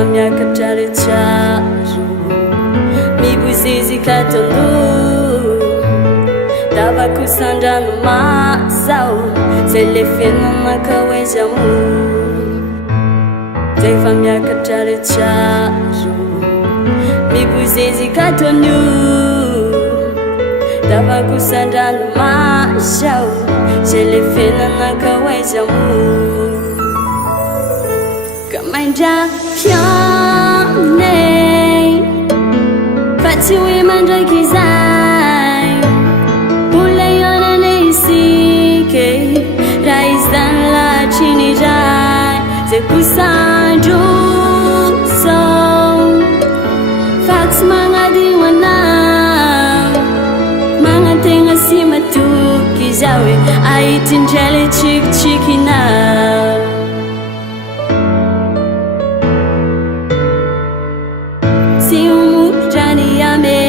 Defa miakatra rehetraro mibozezika tondo davako sandrano mazao zay le fiainanaka hoezamo Defa miakatra rehetraro mibozezika tondo davako sandrano mazao zay le fiainanaka hoezamo Kamaindra pione Fati we mandraki zay Pula yona neisike Raizdan la chini jai Zekusandru so Fax mga diwana Mga tenga simatu kizawe Aitin jele chik chikina Si umurani yame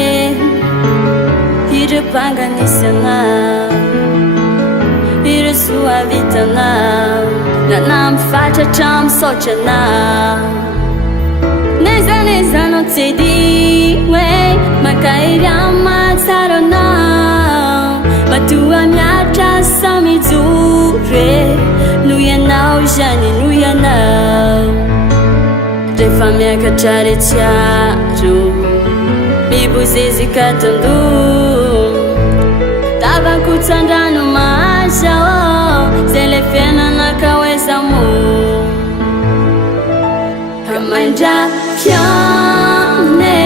Hidupanganisana Hidusuavitana Nanamfata cham sochana Neza neza no tsedi we Makairama sarona Batua miatra samizure Nuyana ujani nuyana Defa miakatra rehetraro mibozezika tondo davako sandrano mazao zay le fiainanaka hoezamo Kamaindra pione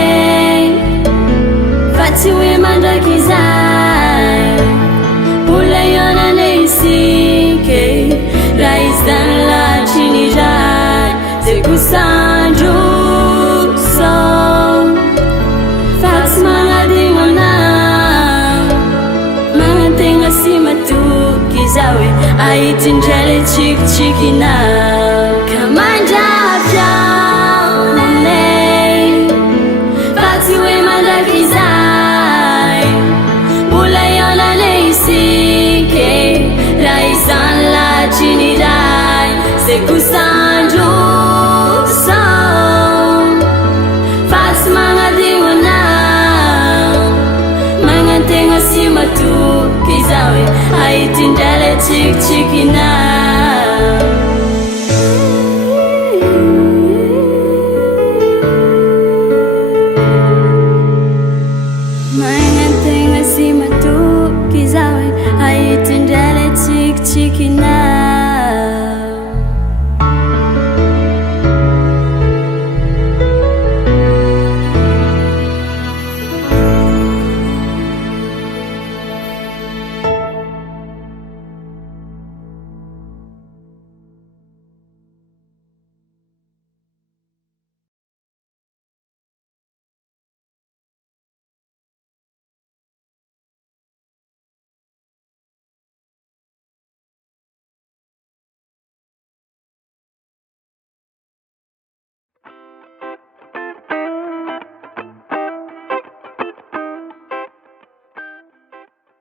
fa tsy hoe mandraky zay Pula yona neisike raha izy zany latriny ray zay kusandru so Fax mga dimana Mga tenga simatu kizawe Aitin jele chik chikina